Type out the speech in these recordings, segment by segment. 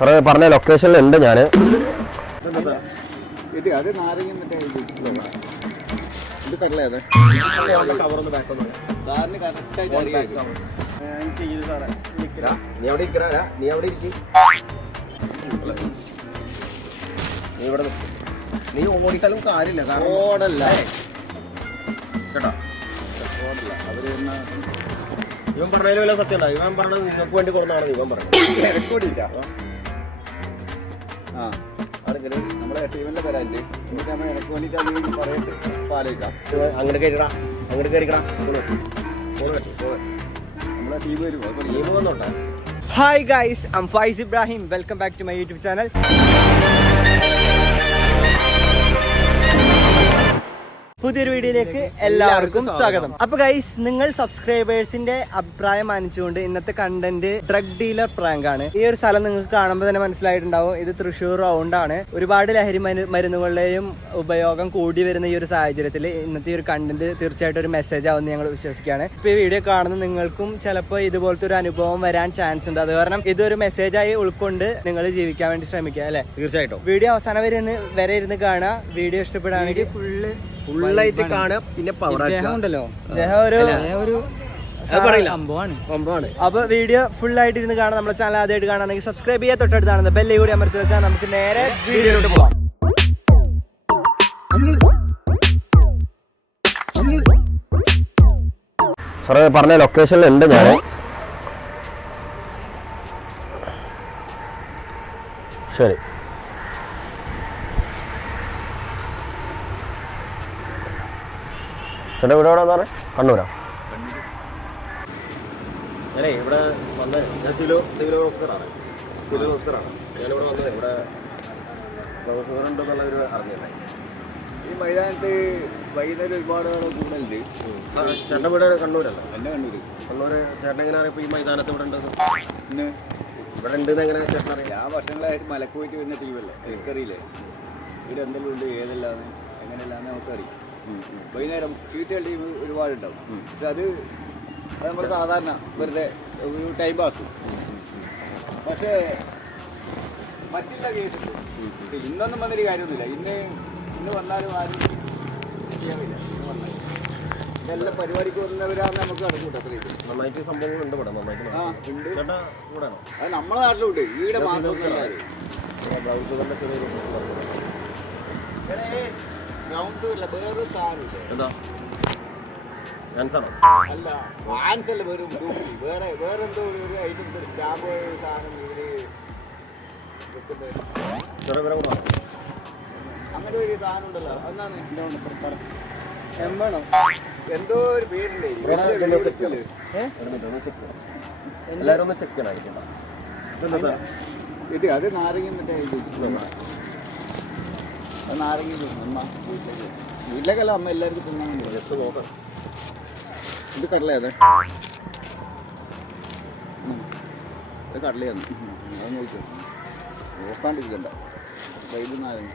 സാറേ പറഞ്ഞ ലൊക്കേഷനിലുണ്ട് ഞാൻ. നീ ഓടിച്ചാലും കാര്യമില്ല, കാരണം ഓടല്ല കേട്ടോ. ഇവൻ പറഞ്ഞതിൽ വല്ല സത്യം ഉണ്ടാവും. ഇവൻ പറഞ്ഞത് നിങ്ങൾക്ക് വേണ്ടി കൊടുത്താണ് ഇവൻ പറഞ്ഞത്. നമ്മളെ ടീമിന്റെ പേരായിട്ട് ഇടയ്ക്ക് വേണ്ടിയിട്ട് പറയട്ടെ, ആലോചിക്കാം. അങ്ങോട്ട് കയറിടാ, അങ്ങോട്ട് കയറിക്കടാ. നമ്മളെ ടീം വരും. ടീം വന്നോട്ടെ. Hi guys, I am Faiz Ibrahim. Welcome back to my YouTube channel. പുതിയൊരു വീഡിയോയിലേക്ക് എല്ലാവർക്കും സ്വാഗതം. അപ്പൊ ഗൈസ്, നിങ്ങൾ സബ്സ്ക്രൈബേഴ്സിന്റെ അഭിപ്രായം മാനിച്ചുകൊണ്ട് ഇന്നത്തെ കണ്ടന്റ് ഡ്രഗ് ഡീലർ പ്രാങ്ക് ആണ്. ഈ ഒരു സ്ഥലം നിങ്ങൾക്ക് കാണുമ്പോൾ തന്നെ മനസ്സിലായിട്ടുണ്ടാവും, ഇത് തൃശ്ശൂർ റൗണ്ട് ആണ്. ഒരുപാട് ലഹരി മരുന്നുകളുടെയും ഉപയോഗം കൂടി വരുന്ന ഈ ഒരു സാഹചര്യത്തിൽ ഇന്നത്തെ ഈ ഒരു കണ്ടന്റ് തീർച്ചയായിട്ടും ഒരു മെസ്സേജ് ആവുമെന്ന് ഞങ്ങൾ വിശ്വസിക്കുകയാണ്. ഇപ്പൊ ഈ വീഡിയോ കാണുന്ന നിങ്ങൾക്കും ചിലപ്പോൾ ഇതുപോലത്തെ ഒരു അനുഭവം വരാൻ ചാൻസ് ഉണ്ട്. അത് കാരണം ഇതൊരു മെസ്സേജായി ഉൾക്കൊണ്ട് നിങ്ങൾ ജീവിക്കാൻ വേണ്ടി ശ്രമിക്കുക, അല്ലെ? തീർച്ചയായിട്ടും വീഡിയോ അവസാനം വരെ ഇരുന്ന് കാണുക. വീഡിയോ ഇഷ്ടപ്പെടുകയാണെങ്കിൽ ഫുള്ളായിട്ട് കാണുക. പിന്നെ പവർ ഉണ്ടല്ലോ, അപ്പൊ വീഡിയോ ഫുൾ ആയിട്ട് ഇരുന്ന് കാണാം. നമ്മുടെ ചാനൽ ആദ്യമായിട്ട് കാണാണെങ്കിൽ സബ്സ്ക്രൈബ് ചെയ്യാൻ തൊട്ടടുത്താണ് ബെല്ല് കൂടി അമർത്തി വെക്കാം. നമുക്ക് നേരെ വീഡിയോയിലോട്ട് പോവാം. സാറേ പറഞ്ഞ ലൊക്കേഷനിലുണ്ട് ഞാൻ. ശരി. ചേട്ടാ ഇവിടെ എവിടെ വന്നാണ്? കണ്ണൂരാ? ഞാനേ ഇവിടെ വന്ന് ഞാൻ സിവിൽ ഓഫീസറാണ്. ഞാനിവിടെ വന്നത് ഇവിടെ ഉണ്ടെന്നുള്ള ഒരു അറിഞ്ഞില്ല. ഈ മൈതാനത്ത് വൈകുന്നേരം ഒരുപാട് കൂടുതലുണ്ട്. ചേട്ടൻ്റെ വീട് കണ്ണൂരല്ല? എന്നെ കണ്ണൂർ. ചേട്ടൻ എങ്ങനെ അറിയാം ഈ മൈതാനത്ത് ഇവിടെ ഉണ്ടെന്ന്? ഇന്ന് ഇവിടെ ഉണ്ടെന്ന് എങ്ങനെ ചേട്ടൻ അറിയാം? ഞാൻ വർഷങ്ങളായിട്ട് മലക്ക് പോയിട്ട് വരുന്ന ടീമല്ലേ, എനിക്കറിയില്ലേ ഇവിടെ എന്തെല്ലാം ഉണ്ട്, ഏതെല്ലാം എങ്ങനെയല്ലാന്ന് നമുക്കറിയാം. വൈകുന്നേരം സീറ്റുകൾ ടീം ഒരുപാടുണ്ടാവും. പക്ഷെ അത് നമ്മൾ സാധാരണ വെറുതെ ഒരു ടൈം പാസ്. പക്ഷേ മറ്റുള്ള കേസിൽ ഇന്നൊന്നും വന്നൊരു കാര്യമൊന്നുമില്ല. ഇന്ന് വന്നാലും ആരും ചെയ്യാനില്ല. ഇതെല്ലാം പരിപാടിക്ക് വന്നവരാന്ന് നമുക്ക് നടക്കൂട്ടോ. അത്രയും നന്നായിട്ട് സംഭവങ്ങളുണ്ട് ഇവിടെ. നന്നായിട്ട് ഉണ്ട്. ചേട്ടാ ഇവിടെയാണോ? അത് നമ്മളെ നാട്ടിലുണ്ട്. ഈടെ മാത്രമൊന്നുമല്ല. ഗ്രൗണ്ട് അല്ല, വേറൊരു സാധനമില്ല. എന്താ ഡാൻസാണോ? അല്ല, ഫാൻസ് അല്ല, വെറും വേറെ എന്തോ ഒരു ഐറ്റം സ്റ്റാമ്പ് സാധനം ഇവര് വെക്കുന്നത്. ചേട്ടാ ഇവരെ കൂടെ അങ്ങനെ ഒരു സാധനം ഉണ്ടല്ലോ, എന്നാണ് എന്തോ ഒരു പേരുണ്ട്. എല്ലാവരും ഒന്ന് ചെക്ക് ചെയ്യണമായിരിക്കും. ഇത് അത് നാരങ്ങ മറ്റേ നാരങ്ങ വീട്ടിലേക്കല്ല, അമ്മ എല്ലാവർക്കും തിന്നാൻ ജസ്റ്റ് നോക്കാം. ഇത് കടലയാണ്. ഇത് കടലയാണ്. അത് നോക്കിയോ, നോക്കാണ്ടിരിക്കണ്ട. കയ്യിൽ നാരങ്ങ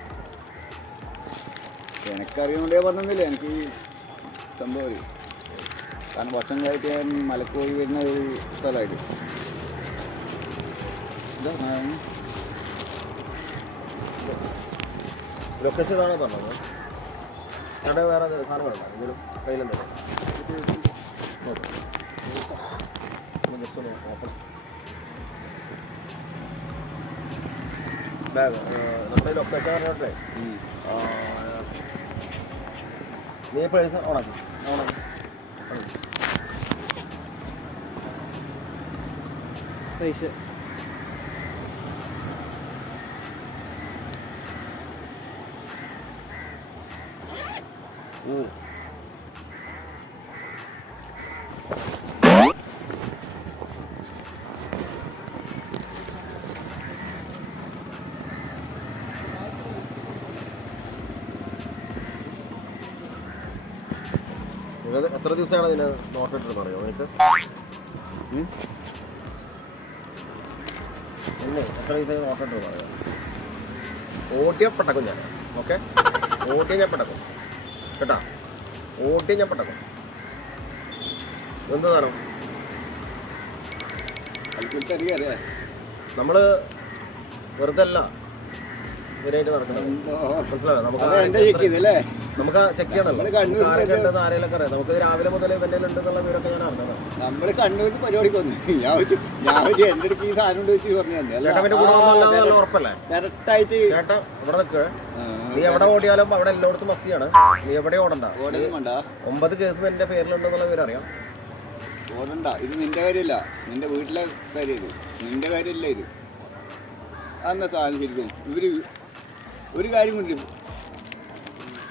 എനിക്കറിയുന്നുണ്ടേ പറഞ്ഞില്ല. എനിക്ക് ഈ സംഭവം അറിയും. കാരണം വർഷങ്ങളായിട്ട് ഞാൻ മലക്ക് പോയി വരുന്ന ഒരു സ്ഥലമായിട്ട്. ഇതാ നാരങ്ങ. ലൊക്കേഷൻ ആണോ പറഞ്ഞത്? ചേട്ടാ വേറെ സാധനം വേണ്ട, എന്തെങ്കിലും കയ്യിലെന്താ? ജസ്റ്റ് ഒന്ന് ഓപ്പൺ ബാഗ്. നമ്മുടെ ലൊക്കേഷൻ പറഞ്ഞോട്ടെ. നീ പേഴ്സ് ഓണാക്കി. പൈസ എത്ര ദിവസമാണ് ഇതിന് നോട്ടിട്ടെന്ന് അറിയോ നിനക്ക്? എന്നെ എത്ര ദിവസമായി നോട്ടിട്ടെന്ന് അറിയാം? ഓട്ടിയ പട്ടക്കും ഞാൻ. ഓക്കെ, ഓട്ടിയ ഞാൻ പട്ടക്കും കേട്ടാ. ഓട്ടിയ ഞാൻ പട്ടക്കും. എന്ത് സാധനം? നമ്മൾ വെറുതെ അല്ല ഇവരായിട്ട് നടക്കുന്നത്. മനസ്സിലായോ? എന്റെ ചെക്ക് ചെയ്തല്ലേ നമുക്ക് ചെക്ക് ചെയ്യണല്ലോ. ആരെങ്കിലും ആരെയൊക്കെ അറിയാം. നമുക്ക് രാവിലെ മുതൽ ഇവന്റെ ഉണ്ടെന്നുള്ള വീടൊക്കെ ഞാൻ അറിഞ്ഞതാണ്. നമ്മള് കണ്ണൂർ പരിപാടിക്ക് വന്നു. ഞാൻ എന്റെ അടുത്ത് ഈ സാധനം ഉണ്ട് വെച്ച് പറഞ്ഞു ചേട്ടന്റെ കൂടെ വന്നല്ല ഉറപ്പല്ലേ? കറക്റ്റായിട്ട് ചേട്ടാ ഇവിടെ നിൽക്കുക. നീ എവിടെ ഓടിയാലും അവിടെ എല്ലായിടത്തും മസ്തിയാണ്. നീ എവിടെ ഓടണ്ട. ഓടണ്ട. 9 കേസ് നിന്റെ പേരിലുണ്ടെന്നുള്ള വിവരം അറിയാം. ഓടണ്ട. ഇത് നിന്റെ കാര്യമല്ല, നിന്റെ വീട്ടിലെ കാര്യം. ഇത് നിന്റെ കാര്യമല്ല. ഇത് അന്ന സാധനം ശരിക്കും ഇവര് ഒരു കാര്യം കൊണ്ട്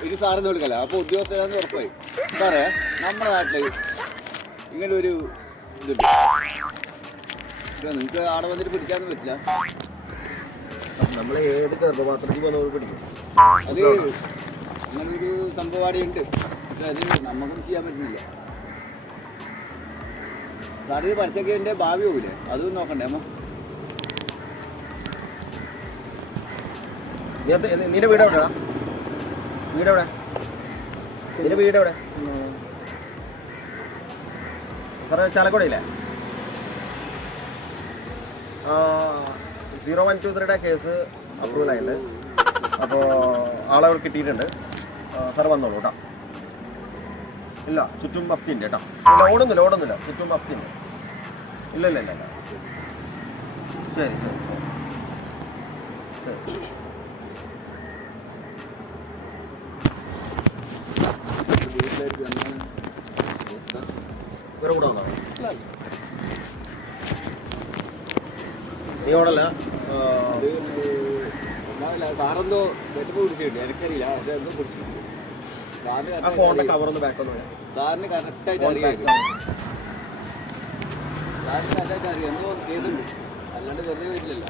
ഒരു സാറിന് കൊടുക്കല. അപ്പോൾ ഉദ്യോഗസ്ഥരാന്ന് ഉറപ്പായി. സാറേ നമ്മുടെ നാട്ടിൽ ഇങ്ങനെ ഒരു ഇതുണ്ട്. നിങ്ങൾക്ക് ആടെ വന്നിട്ട് പിടിക്കാനൊന്നും പറ്റില്ല. നമ്മൾ ഏത് ഗർഭപാത്രത്തിൽ വന്നവർ പിടിക്കും. അത് അങ്ങനൊരു സംഭവം ഉണ്ട്. പക്ഷെ അത് നമുക്കൊന്നും ചെയ്യാൻ പറ്റുന്നില്ല. സാറിന് പറിച്ചൊക്കെ എൻ്റെ ഭാവി പോകില്ലേ? അതും നോക്കണ്ടേ അമ്മ? നിന്റെ വീട് എവിടെയാ? വീടെവിടെ? നിന്റെ വീട് എവിടെ? സാറേ ചാലക്കുടിയില്ലേ? 0123 കേസ് അപ്രൂവൽ ആയിട്ടുണ്ട്. അപ്പോൾ ആളെ കിട്ടിയിട്ടുണ്ട്. സാർ വന്നോളൂ കേട്ടോ. ഇല്ല ചുറ്റും പത്തിൻ്റെ കേട്ടോ. ഓടുന്നില്ല ചുറ്റും പത്തിൻ്റെ. ഇല്ല ശരി ശരി ശരി ശരി. ഇവരെ കൂടെ വന്നോ? നീ ഓടല്ല. സാറെന്തോ വെറ്റപ്പ് പിടിച്ചിട്ടുണ്ട്. എനിക്കറിയില്ല. പക്ഷെ എന്തോ പിടിച്ചിട്ടുണ്ട്. ആ ഫോണിന്റെ കവറൊന്ന് ബാക്കൊന്ന് സാറിന് കറക്റ്റായിട്ട് അറിയാം. സാറിന് കറക്റ്റായിട്ട് അറിയാം. എന്തോ ചെയ്തിട്ടുണ്ട്. അല്ലാണ്ട് വെറുതെ വരില്ലല്ലോ.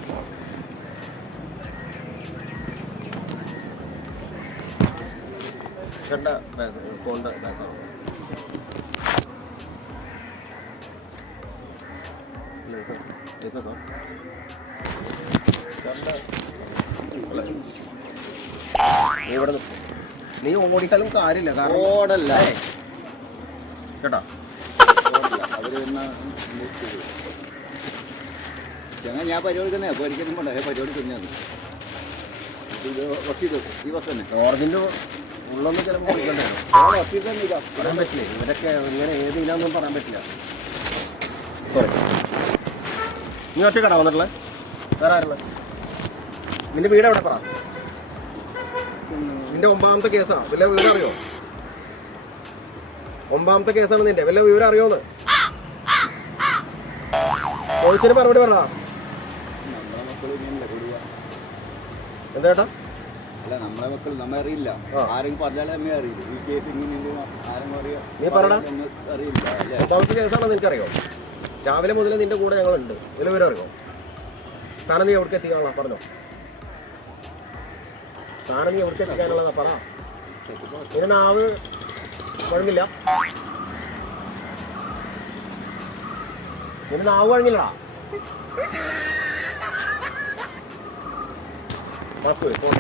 ചേട്ടൻ്റെ ബാഗ് ഫോണിൻ്റെ ബാക്കാണ്. നീ ഓടിക്കാലും കാര്യമില്ല. കാരണം ഓടല്ല കേട്ടോ. അവര് ഞങ്ങൾ ഞാൻ പരിപാടി തന്നെ പഠിക്കാനും പോണ്ടേ പരിപാടി തന്നെയാണ്. ഇത് ഈ ബസ് തന്നെ ഓറഞ്ചിൻ്റെ ഉള്ളൊന്നും ചിലപ്പോൾ കൊടുക്കണ്ടേ? പറയാൻ പറ്റില്ല. ഇവരൊക്കെ ഇങ്ങനെ ഏത് ഇല്ലാന്നും പറയാൻ പറ്റില്ല. സോറി. നീ ഒറ്റ കട വന്നിട്ടുള്ളത്? വേറെ ആരുള്ള? നിന്റെ വീട് എവിടെ പറ? നിന്റെ 9ാമത്തെ കേസാ. വല്ല വിവരം അറിയോ? 9ാമത്തെ കേസാണ് നിന്റെ. വല്ല വിവരം അറിയോന്ന് ചോദിച്ചതിന് മറുപടി പറഞ്ഞ. എന്താ ചേട്ടാ? അല്ല നമ്മളെ മക്കൾ നമ്മെ അറിയില്ല. ആരെങ്കിലും പറഞ്ഞാലേ നമ്മെ അറിയില്ല. ഈ കേസ് ഇങ്ങനെ ആരെങ്കിലും അറിയാം. നീ പറടാ. അറിയില്ല. 9ാമത്തെ കേസാണെന്ന് നിനക്കറിയോ? രാവിലെ മുതൽ നിന്റെ കൂടെ ഞങ്ങളുണ്ട്. വല്ല വിവരം അറിയോ? സാധനം നീ എവിടേക്ക് എത്തിക്കാനുള്ള പറഞ്ഞോ? സാധനം നീ എവിടേക്ക് എത്തിക്കാനുള്ളതാ പറ. നിന്റെ നാവ് വഴങ്ങില്ല. നിന്റെ നാവ് വഴങ്ങില്ലടാ. മാസ്ക് പോയി ഫോൺ.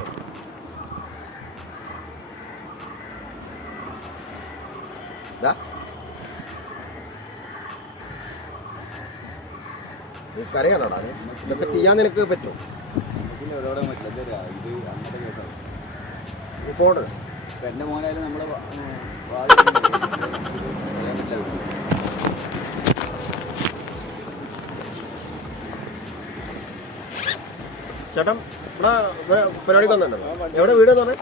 നീ കരയാണോടാ? ഇതൊക്കെ ചെയ്യാൻ നിനക്ക് പറ്റും. പിന്നെ ഒരോടെ പറ്റില്ല. ഇത് അങ്ങനത്തെ കേസാണ്. ഫോണ് എൻ്റെ മോനായാലും നമ്മളെ ചേട്ടൻ ഇവിടെ പരിപാടിക്ക് വന്നിട്ടുണ്ടല്ലോ. എവിടെ വീട് എന്ന് പറഞ്ഞാൽ?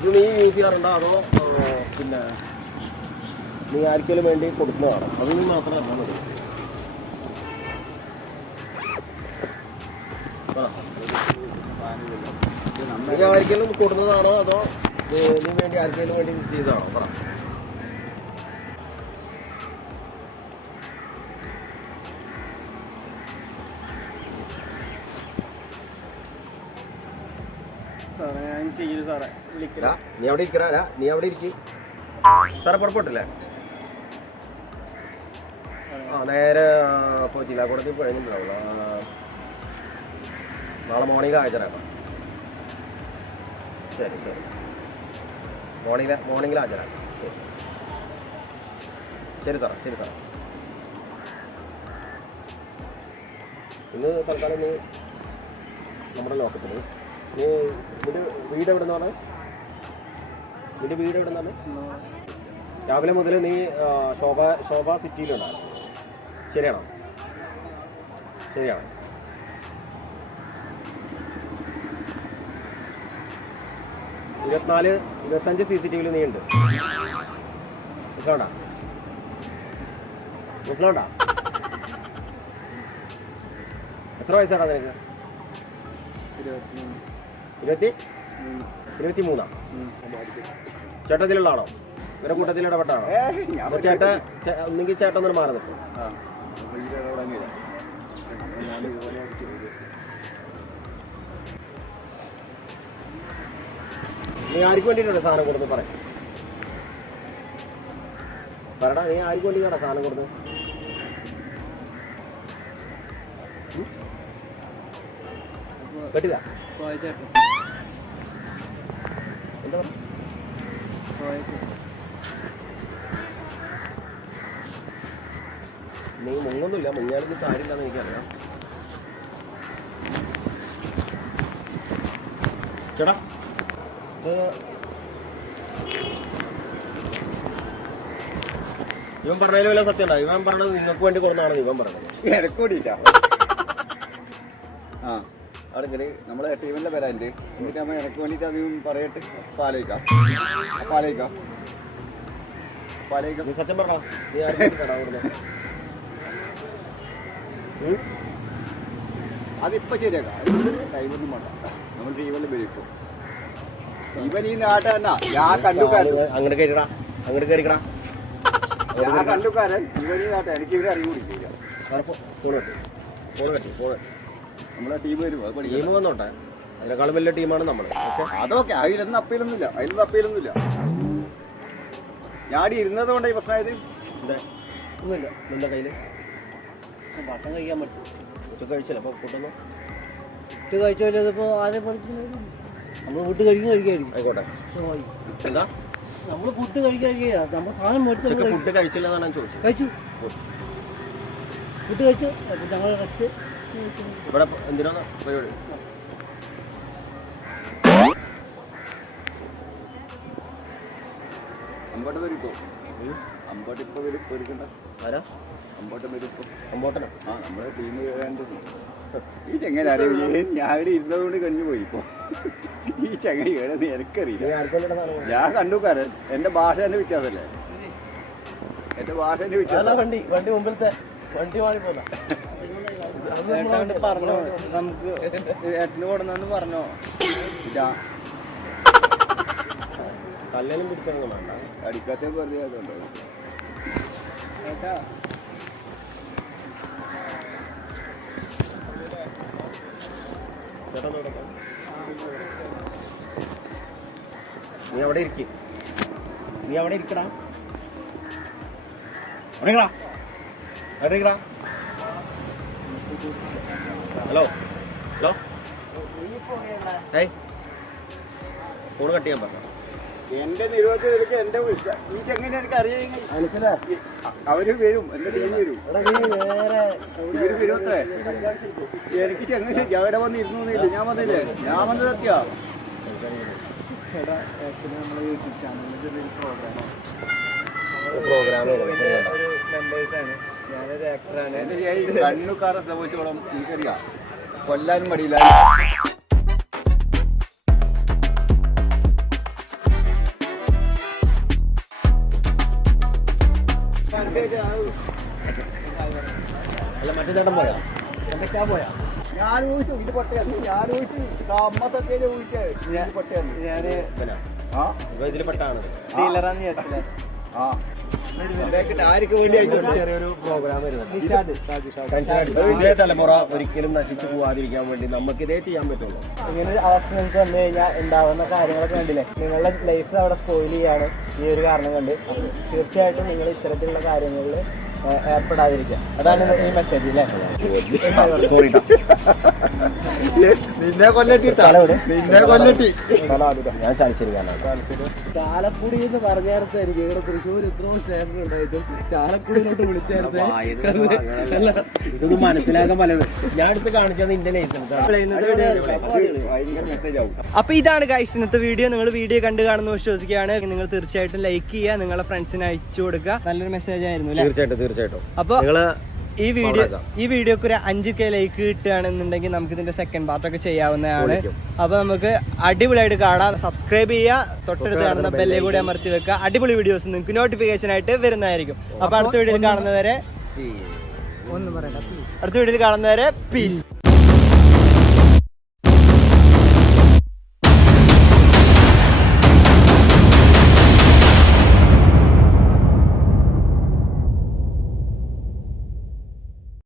ഇത് നീ യൂസ് ചെയ്യാറുണ്ടോ അതോ പിന്നെ നീ ആർക്കെങ്കിലും വേണ്ടി കൊടുക്കുന്നതാണോ? അത് നീ മാത്രം അറിയാൻ മതി. നീ ആർക്കെങ്കിലും കൊടുക്കുന്നതാണോ അതോ നീ വേണ്ടി ആർക്കെങ്കിലും വേണ്ടി ചെയ്തതാണോ? പറ. നീ അവിടെ ഇരിക്കടാ, നീ അവിടെ ഇരിക്കും. സാറേ പുറപ്പെട്ടില്ലേ? ആ നേരെ ഇപ്പോൾ ജില്ലാ കോടതി കഴിഞ്ഞിട്ടുണ്ടാവുള്ളൂ. നാളെ മോർണിംഗ് ഹാജരാക്കാം. ശരി ശരി, മോർണിംഗിൽ ഹാജരാക്കാം. ശരി ശരി സാറേ, ശരി സാറേ. ഇന്ന് തൽക്കാലം നീ നമ്മുടെ ലോക്കത്തിൽ നീ നിന്റെ വീട് എവിടെ നിന്ന് പറഞ്ഞാൽ? നിന്റെ വീട് എവിടെ നിന്നാണ്? രാവിലെ മുതൽ നീ ശോഭ സിറ്റിയിലുണ്ടാകും. ശരിയാണോ? ശരിയാണോ? 24-25 CCTV നീ ഉണ്ട്. മനസ്സിലാവണ്ട? മനസ്സിലാവണ്ട? എത്ര വയസ്സാടാ നിനക്ക്? 23. ചേട്ടത്തിലുള്ള ആണോ? ഇവരെ കൂട്ടത്തിൽ ഇടപെട്ടാണോ? ഒന്നെങ്കിൽ ചേട്ടൻ ഒന്നും മാറി നിൽക്കും. നീ ആർക്ക് വേണ്ടിയിട്ടാണ് സാധനം കൊടുത്ത് പറയടാ, നീ ആർക്ക് വേണ്ടിയിട്ടാണ് സാധനം കൊടുത്ത്? കേട്ടില്ല? എന്താ നീ മുങ്ങൊന്നുമില്ല, മുങ്ങിയാലും കാര്യമില്ലെന്ന് എനിക്കറിയാം. ചേട്ടാ ഇവൻ പറഞ്ഞതിൽ വല്ല സത്യം ഉണ്ടോ? ഇവൻ പറഞ്ഞത് നിങ്ങൾക്ക് വേണ്ടി കൊടുന്നാണ് ഇവൻ പറഞ്ഞത്. എനക്ക് വേണ്ടിയിട്ടാ. ആ അവിടെ നമ്മളെ ടീമിന്റെ പേരാൻ്റെ എന്നിട്ട് നമ്മൾ എനക്ക് വേണ്ടിയിട്ട് അധികം പറയട്ടെ. പാലോയിക്കാം. നീ സത്യം പറഞ്ഞോ, നീ ആരും അതിപ്പോ ശരിയാക്കാം. ടൈമൊന്നും വേണ്ട, നമ്മൾ ടീമിൽ വരും. ഇവൻ ഈ നാട്ടുകാരനാ, ഞാൻ കണ്ടുകാരൻ. അങ്ങോട്ട് കയറിടാ, അങ്ങോട്ട് കയറിക്കടാ. ഞാൻ കണ്ടുകാരൻ, ഇവൻ ഈ നാട്ടുകാരൻ. എനിക്ക് ഇവരെ അറിവ് കുടിക്കില്ല. നമ്മളെ ടീം വരും. ടീം വന്നോട്ടെ, അതിനേക്കാളും വലിയ ടീമാണ് നമ്മൾ. പക്ഷെ അതൊക്കെ അതിലൊന്നും അപ്പീലൊന്നുമില്ല. ഞാടി ഇരുന്നത് കൊണ്ടായി പ്രശ്നമായത്. ഒന്നുമില്ല, നിന്റെ കയ്യില് ഭക്ഷണം കഴിക്കാൻ പറ്റും. ഉച്ചക്ക് കഴിച്ചില്ല, അപ്പൊ ഫുഡൊന്നും കഴിച്ചോ ആരെ പഠിച്ചു നമ്മൾ ഫുഡ് കഴിക്കായിരിക്കും. ആയിക്കോട്ടെ. എന്താ നമ്മൾ ഫുഡ് കഴിക്കാതിരിക്കുക, നമ്മൾ സാധനം മേടിച്ചു. ഫുഡ് കഴിച്ചില്ലെന്നാണ് ഞാൻ ചോദിച്ചത്. ഫുഡ് കഴിച്ചു. അപ്പൊ ഞങ്ങൾ റെസ്റ്റ്. ഇവിടെ എന്തിനാണ് പരിപാടി? അമ്പോട്ട് വരും ഇപ്പോ. അമ്പോട്ട് ഇപ്പൊ വരും. പേടിക്കണ്ട. ആരാ അമ്പോട്ടം വരും ഇപ്പൊ. അമ്പോട്ടനോ? ആ നമ്മളെ ടീം വേണ്ടത്. ഈ ചെങ്ങൻ അറിയില്ല, ഞാൻ ഇവിടെ ഇരുന്നത് കൊണ്ട് കഴിഞ്ഞു പോയി. ഇപ്പൊ ഈ ചെങ്ങ കേടന്ന് എനിക്കറിയില്ല. ഞാൻ കണ്ടുകാരൻ. എന്റെ ഭാഷ തന്നെ വ്യത്യാസമല്ലേ? എന്റെ ഭാഷ തന്നെ വ്യത്യാസം. വണ്ടി മുമ്പിലത്തെ വണ്ടി മാറി പോല പറഞ്ഞോ, നമുക്ക് ഏട്ടന് കൊടുന്നു പറഞ്ഞോ. ഇതാ കല്ലേലും പിടിച്ചൊന്നും വേണ്ട. അടിക്കാത്ത വെറുതെ അതുണ്ടോ? ഏട്ടാ നീ അവിടെ ഇരിക്കടാ. ഹലോ ഫോൺ കട്ട് ചെയ്യാൻ പറഞ്ഞു. എന്റെ നിരോധനക്ക് എന്റെ ഈ ചെങ്ങനെ എനിക്ക് അറിയാം. അവര് വരും, എന്റെ ടീം വരും. ഇവര് വരുമത്രേ. എനിക്ക് ചെങ്ങനെ അവിടെ വന്ന് ഇരുന്നില്ല. ഞാൻ വന്നില്ലേ? ഞാൻ വന്നത് എത്തിയാ നമ്മുടെ യൂട്യൂബ് ചാനലിൽ മെമ്പേഴ്സാണ്. ഞാനൊരു ആക്ടറാണ്. എന്റെ കണ്ണുകാരെ സംഭവിച്ചോളം എനിക്കറിയാം. കൊല്ലാനും മടിയില്ല. അല്ല മറ്റേ ചേട്ടൻ പോയാ? എന്തൊക്കെയാ പോയാ? ഞാൻ ഊഹിച്ചു ഇത് പൊട്ടയാണ്. ഞാൻ ഊഹിച്ചു അമ്മത്തൊക്കെ പൊട്ടയാണ്. ഞാന് ഇതില് പെട്ടാണ് ഡീലറാന്ന് വിചാരിച്ചില്ല. ആ ആർക്ക് വേണ്ടി ആയിക്കോട്ടെ. ചെറിയൊരു പ്രോഗ്രാം വരുന്നത് പുതിയ തലമുറ ഒരിക്കലും നശിച്ചു പോവാതിരിക്കാൻ വേണ്ടി നമുക്ക് ഇതേ ചെയ്യാൻ പറ്റുള്ളൂ. ഇങ്ങനെ ഒരു അവസ്ഥ നിങ്ങൾക്ക് വന്നു കഴിഞ്ഞാൽ ഉണ്ടാവുന്ന കാര്യങ്ങളൊക്കെ കണ്ടില്ലേ, നിങ്ങളുടെ ലൈഫ് അവിടെ സ്പോയിൽ ചെയ്യാണ് ഈ ഒരു കാരണം കൊണ്ട്. തീർച്ചയായിട്ടും നിങ്ങൾ ഇത്തരത്തിലുള്ള കാര്യങ്ങളിൽ ഏർപ്പെടാതിരിക്കുക. അതാണ് ഈ മെസ്സേജ് അല്ലേ. സോറി നിന്നെ കൊല്ലട്ടി നിന്നെ കൊല്ലട്ടി. ഞാൻ ചാലിശ്ശേരിക്കാണ്. ചാലക്കുടി എന്ന് പറഞ്ഞേരത്ത് എനിക്ക് ഇവിടെ തൃശ്ശൂർ ഇത്രയും സ്റ്റേഷൻ ഉണ്ടായിട്ടും ചാലക്കുടിയിലോട്ട് വിളിച്ചേർത്ത് ഇതൊന്നും മനസ്സിലാക്കാൻ പലത്. ഞാൻ എടുത്ത് കാണിച്ചത് ഇന്ത്യൻ ലൈസൻസ് ഭയങ്കര മെസ്സേജ് ആവും. അപ്പൊ ഇതാണ് ഗൈസ് ഇന്നത്തെ വീഡിയോ. നിങ്ങൾ വീഡിയോ കണ്ടു കാണുന്ന വിശ്വസിക്കുകയാണ്. നിങ്ങൾ തീർച്ചയായിട്ടും ലൈക്ക് ചെയ്യുക, നിങ്ങളുടെ ഫ്രണ്ട്സിന് അയച്ചു കൊടുക്കുക. നല്ലൊരു മെസ്സേജ് ആയിരുന്നു അല്ലേ. തീർച്ചയായിട്ടും. അപ്പൊ ഈ വീഡിയോക്ക് ഒരു 5K ലൈക്ക് കിട്ടുകയാണെന്നുണ്ടെങ്കിൽ നമുക്ക് ഇതിന്റെ സെക്കൻഡ് പാർട്ടൊക്കെ ചെയ്യാവുന്നതാണ്. അപ്പൊ നമുക്ക് അടിപൊളിയായിട്ട് കാണാം. സബ്സ്ക്രൈബ് ചെയ്യുക, തൊട്ടടുത്ത് കാണുന്ന ബെല്ലെ കൂടി അമർത്തി വെക്കുക. അടിപൊളി വീഡിയോസ് നിങ്ങൾക്ക് നോട്ടിഫിക്കേഷൻ ആയിട്ട് വരുന്നതായിരിക്കും. അപ്പൊ അടുത്ത വീഡിയോയിൽ കാണുന്നവരെ പീസ്.